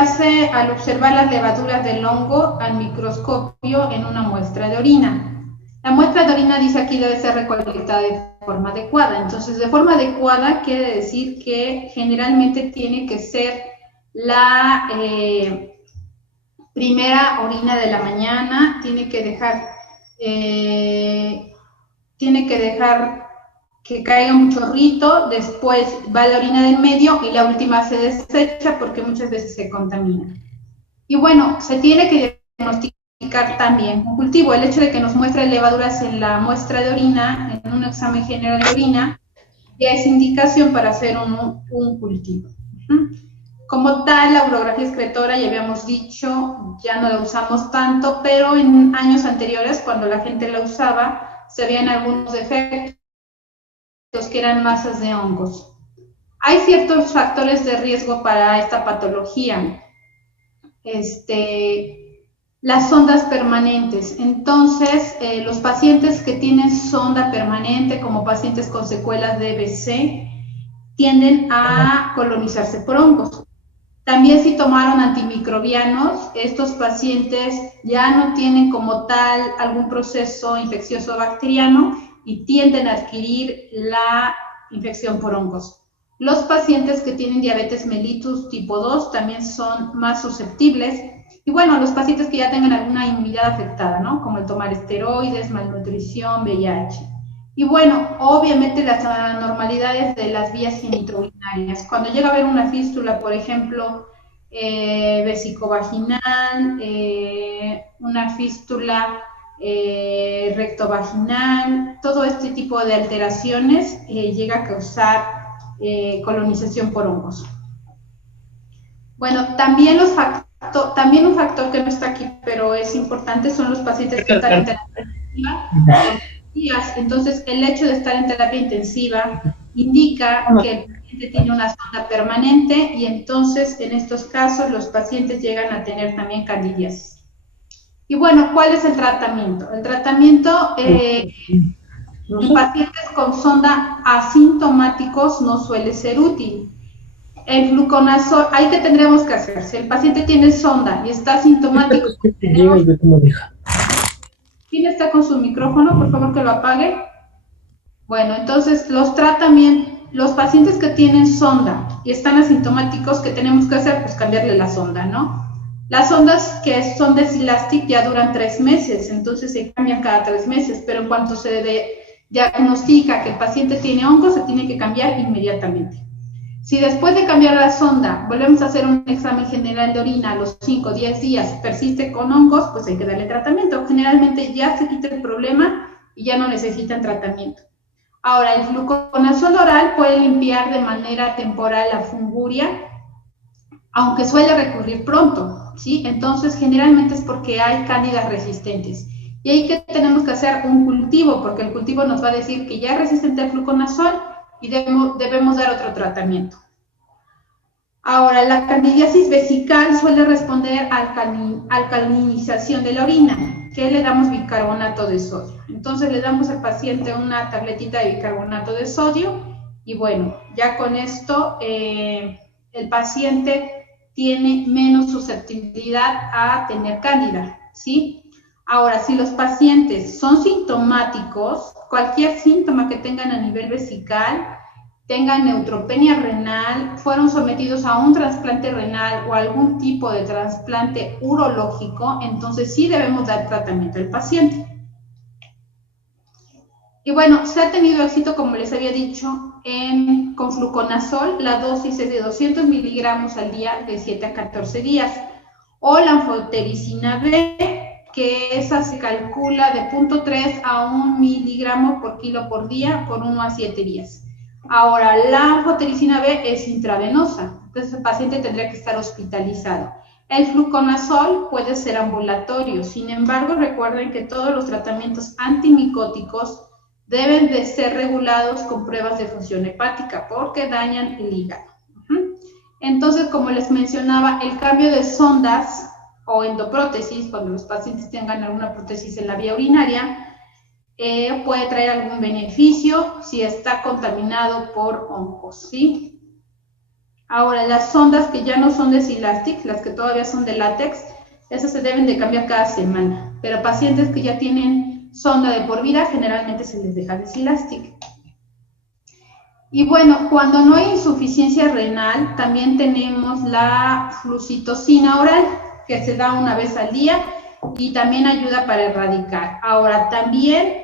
hace al observar las levaduras del hongo al microscopio en una muestra de orina. La muestra de orina, dice aquí, debe ser recolectada de forma adecuada. Entonces, de forma adecuada quiere decir que generalmente tiene que ser la primera orina de la mañana, tiene que dejar que caiga un chorrito, después va la orina del medio y la última se desecha porque muchas veces se contamina. Y bueno, se tiene que diagnosticar también un cultivo. El hecho de que nos muestre levaduras en la muestra de orina, en un examen general de orina, ya es indicación para hacer un cultivo. Como tal, la urografía excretora, ya habíamos dicho, ya no la usamos tanto, pero en años anteriores, cuando la gente la usaba, se veían algunos defectos que eran masas de hongos. Hay ciertos factores de riesgo para esta patología. Las sondas permanentes. Entonces, los pacientes que tienen sonda permanente, como pacientes con secuelas de EBC, tienden a colonizarse por hongos. También si tomaron antimicrobianos, estos pacientes ya no tienen como tal algún proceso infeccioso bacteriano y tienden a adquirir la infección por hongos. Los pacientes que tienen diabetes mellitus tipo 2 también son más susceptibles. Y bueno, los pacientes que ya tengan alguna inmunidad afectada, ¿no? Como el tomar esteroides, malnutrición, VIH. Y bueno, obviamente las anormalidades de las vías genitourinarias. Cuando llega a haber una fístula, por ejemplo, vesicovaginal, una fístula rectovaginal, todo este tipo de alteraciones llega a causar colonización por hongos. Bueno, también un factor que no está aquí, pero es importante, son los pacientes que están en terapia intensiva. Entonces, el hecho de estar en terapia intensiva indica que el paciente tiene una sonda permanente y entonces, en estos casos, los pacientes llegan a tener también candidiasis. Y bueno, ¿cuál es el tratamiento? El tratamiento en pacientes con sonda asintomáticos no suele ser útil. El fluconazol, ¿ahí qué tendremos que hacer? Si el paciente tiene sonda y está asintomático, ¿quién está con su micrófono? Por favor, que lo apague. Bueno, entonces los pacientes que tienen sonda y están asintomáticos, ¿qué tenemos que hacer? Pues cambiarle la sonda, ¿no? Las sondas que son de Silastic ya duran 3 meses, entonces se cambian cada 3 meses, pero en cuanto se diagnostica que el paciente tiene hongos, se tiene que cambiar inmediatamente. Si después de cambiar la sonda volvemos a hacer un examen general de orina a los 5 o 10 días, persiste con hongos, pues hay que darle tratamiento. Generalmente ya se quita el problema y ya no necesitan tratamiento. Ahora, el fluconazol oral puede limpiar de manera temporal la funguria, aunque suele recurrir pronto, ¿sí? Entonces, generalmente es porque hay cándidas resistentes. Y ahí que tenemos que hacer un cultivo, porque el cultivo nos va a decir que ya es resistente al fluconazol y debemos dar otro tratamiento. Ahora, la candidiasis vesical suele responder a alcalinización de la orina, que le damos bicarbonato de sodio. Entonces le damos al paciente una tabletita de bicarbonato de sodio y bueno, ya con esto el paciente tiene menos susceptibilidad a tener cándida, ¿sí? Ahora, si los pacientes son sintomáticos, cualquier síntoma que tengan a nivel vesical, tengan neutropenia renal, fueron sometidos a un trasplante renal o algún tipo de trasplante urológico, entonces sí debemos dar tratamiento al paciente. Y bueno, se ha tenido éxito, como les había dicho, con fluconazol, la dosis es de 200 miligramos al día de 7 a 14 días, o la anfotericina B, que esa se calcula de 0.3 a 1 miligramo por kilo por día por 1 a 7 días. Ahora, la anfotericina B es intravenosa, entonces el paciente tendría que estar hospitalizado. El fluconazol puede ser ambulatorio, sin embargo, recuerden que todos los tratamientos antimicóticos deben de ser regulados con pruebas de función hepática porque dañan el hígado. Entonces, como les mencionaba, el cambio de sondas o endoprótesis, cuando los pacientes tengan alguna prótesis en la vía urinaria, puede traer algún beneficio si está contaminado por hongos, ¿sí? Ahora, las sondas que ya no son de Silastic, las que todavía son de látex, esas se deben de cambiar cada semana, pero pacientes que ya tienen sonda de por vida, generalmente se les deja de Silastic. Y bueno, cuando no hay insuficiencia renal, también tenemos la flucitocina oral, que se da una vez al día y también ayuda para erradicar. Ahora, también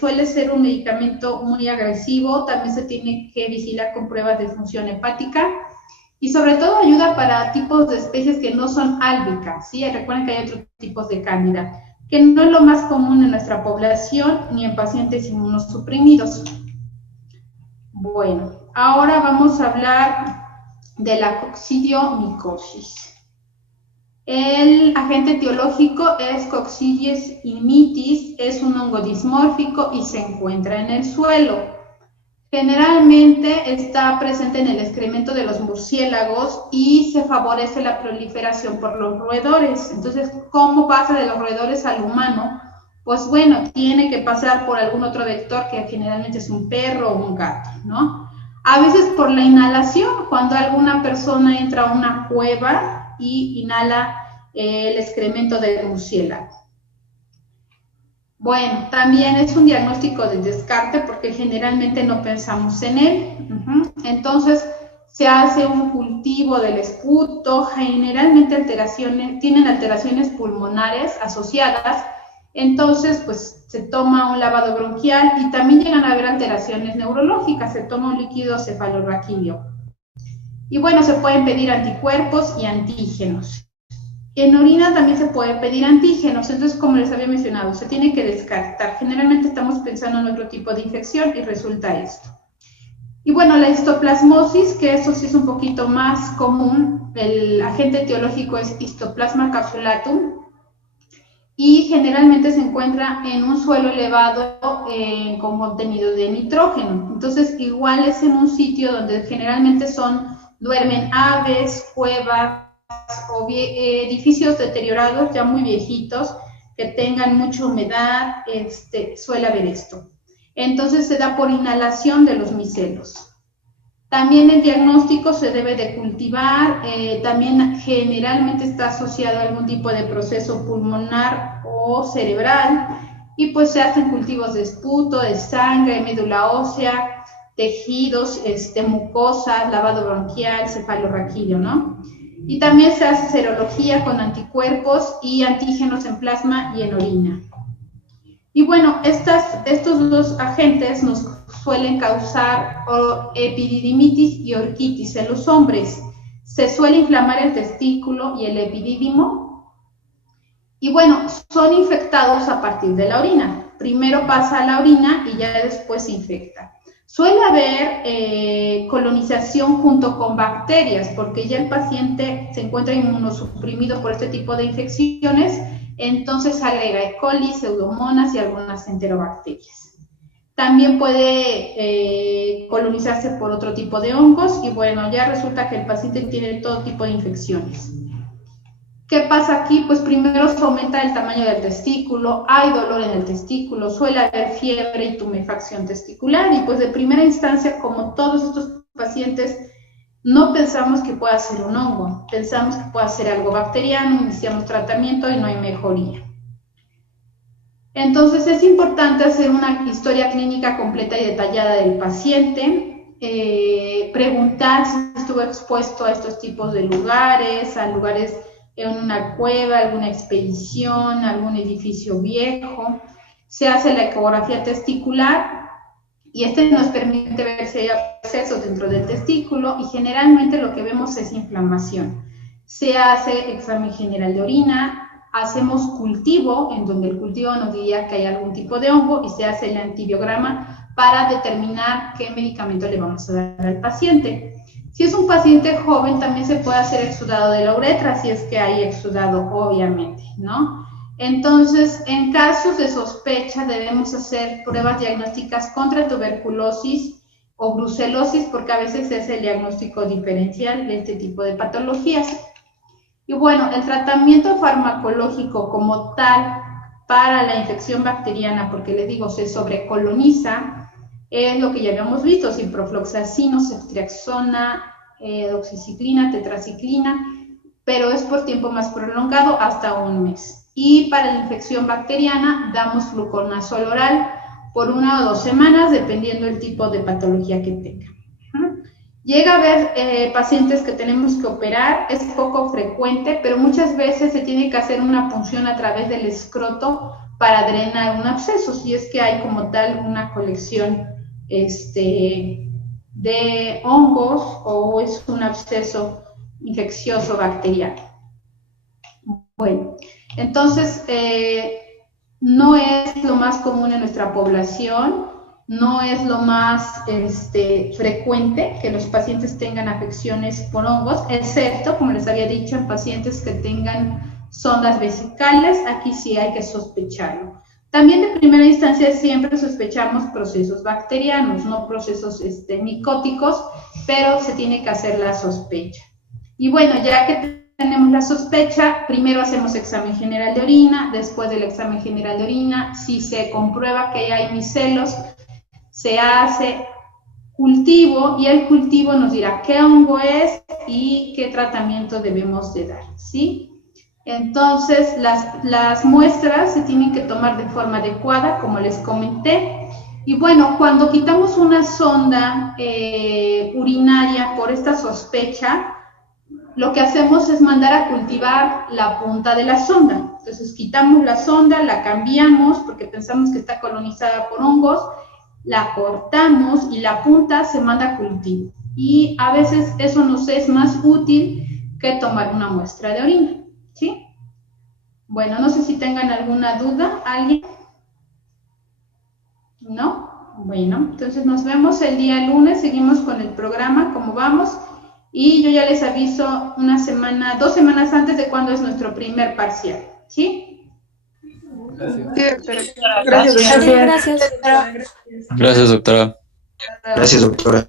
suele ser un medicamento muy agresivo, también se tiene que vigilar con pruebas de función hepática y sobre todo ayuda para tipos de especies que no son álbicas, ¿sí? Recuerden que hay otros tipos de cándida, que no es lo más común en nuestra población ni en pacientes inmunosuprimidos. Bueno, ahora vamos a hablar de la coccidiomicosis. El agente etiológico es Coccidioides immitis, es un hongo dismórfico y se encuentra en el suelo. Generalmente está presente en el excremento de los murciélagos y se favorece la proliferación por los roedores. Entonces, ¿cómo pasa de los roedores al humano? Pues bueno, tiene que pasar por algún otro vector que generalmente es un perro o un gato, ¿no? A veces por la inhalación, cuando alguna persona entra a una cueva y inhala el excremento del murciélago. Bueno, también es un diagnóstico de descarte porque generalmente no pensamos en él. Entonces, se hace un cultivo del esputo, generalmente tienen alteraciones pulmonares asociadas. Entonces, pues se toma un lavado bronquial y también llegan a haber alteraciones neurológicas, se toma un líquido cefalorraquídeo. Y bueno, se pueden pedir anticuerpos y antígenos. En orina también se puede pedir antígenos, entonces como les había mencionado, se tiene que descartar. Generalmente estamos pensando en otro tipo de infección y resulta esto. Y bueno, la histoplasmosis, que eso sí es un poquito más común, el agente etiológico es Histoplasma capsulatum, y generalmente se encuentra en un suelo elevado con contenido de nitrógeno. Entonces, igual es en un sitio donde generalmente duermen aves, cuevas o edificios deteriorados, ya muy viejitos, que tengan mucha humedad, suele haber esto. Entonces, se da por inhalación de los micelos. También el diagnóstico se debe de cultivar, también generalmente está asociado a algún tipo de proceso pulmonar o cerebral y pues se hacen cultivos de esputo, de sangre, médula ósea, tejidos, mucosas, lavado bronquial, cefalorraquídeo, ¿no? Y también se hace serología con anticuerpos y antígenos en plasma y en orina. Y bueno, estos dos agentes nos suelen causar epididimitis y orquitis en los hombres. Se suele inflamar el testículo y el epidídimo. Y bueno, son infectados a partir de la orina. Primero pasa a la orina y ya después se infecta. Suele haber colonización junto con bacterias, porque ya el paciente se encuentra inmunosuprimido por este tipo de infecciones, entonces agrega E. coli, pseudomonas y algunas enterobacterias. También puede colonizarse por otro tipo de hongos y bueno, ya resulta que el paciente tiene todo tipo de infecciones. ¿Qué pasa aquí? Pues primero se aumenta el tamaño del testículo, hay dolor en el testículo, suele haber fiebre y tumefacción testicular y pues de primera instancia, como todos estos pacientes, no pensamos que pueda ser un hongo, pensamos que pueda ser algo bacteriano, iniciamos tratamiento y no hay mejoría. Entonces es importante hacer una historia clínica completa y detallada del paciente, preguntar si estuvo expuesto a estos tipos de lugares, a lugares en una cueva, alguna expedición, algún edificio viejo. Se hace la ecografía testicular y nos permite ver si hay abscesos dentro del testículo y generalmente lo que vemos es inflamación. Se hace examen general de orina, hacemos cultivo, en donde el cultivo nos diría que hay algún tipo de hongo y se hace el antibiograma para determinar qué medicamento le vamos a dar al paciente. Si es un paciente joven, también se puede hacer exudado de la uretra, si es que hay exudado, obviamente, ¿no? Entonces, en casos de sospecha, debemos hacer pruebas diagnósticas contra tuberculosis o brucelosis, porque a veces es el diagnóstico diferencial de este tipo de patologías. Y bueno, el tratamiento farmacológico como tal para la infección bacteriana, porque les digo, se sobrecoloniza, es lo que ya habíamos visto, ciprofloxacino, ceftriaxona, doxiciclina, tetraciclina, pero es por tiempo más prolongado, hasta un mes. Y para la infección bacteriana damos fluconazol oral por 1 o 2 semanas, dependiendo del tipo de patología que tenga. Llega a haber pacientes que tenemos que operar, es poco frecuente, pero muchas veces se tiene que hacer una punción a través del escroto para drenar un absceso, si es que hay como tal una colección de hongos o es un absceso infeccioso bacteriano. Bueno, entonces no es lo más común en nuestra población, no es lo más frecuente que los pacientes tengan afecciones por hongos, excepto, como les había dicho, en pacientes que tengan sondas vesicales. Aquí sí hay que sospecharlo. También de primera instancia siempre sospechamos procesos bacterianos, no procesos micóticos, pero se tiene que hacer la sospecha. Y bueno, ya que tenemos la sospecha, primero hacemos examen general de orina, después del examen general de orina, si se comprueba que hay micelos, se hace cultivo y el cultivo nos dirá qué hongo es y qué tratamiento debemos de dar, ¿sí? Entonces, las muestras se tienen que tomar de forma adecuada, como les comenté. Y bueno, cuando quitamos una sonda urinaria por esta sospecha, lo que hacemos es mandar a cultivar la punta de la sonda. Entonces, quitamos la sonda, la cambiamos porque pensamos que está colonizada por hongos, la cortamos y la punta se manda a cultivo. Y a veces eso nos es más útil que tomar una muestra de orina, ¿sí? Bueno, no sé si tengan alguna duda, ¿alguien? ¿No? Bueno, entonces nos vemos el día lunes, seguimos con el programa, como vamos, y yo ya les aviso 2 semanas antes de cuándo es nuestro primer parcial, ¿sí? Gracias, doctora. Gracias, doctora. Gracias, doctora.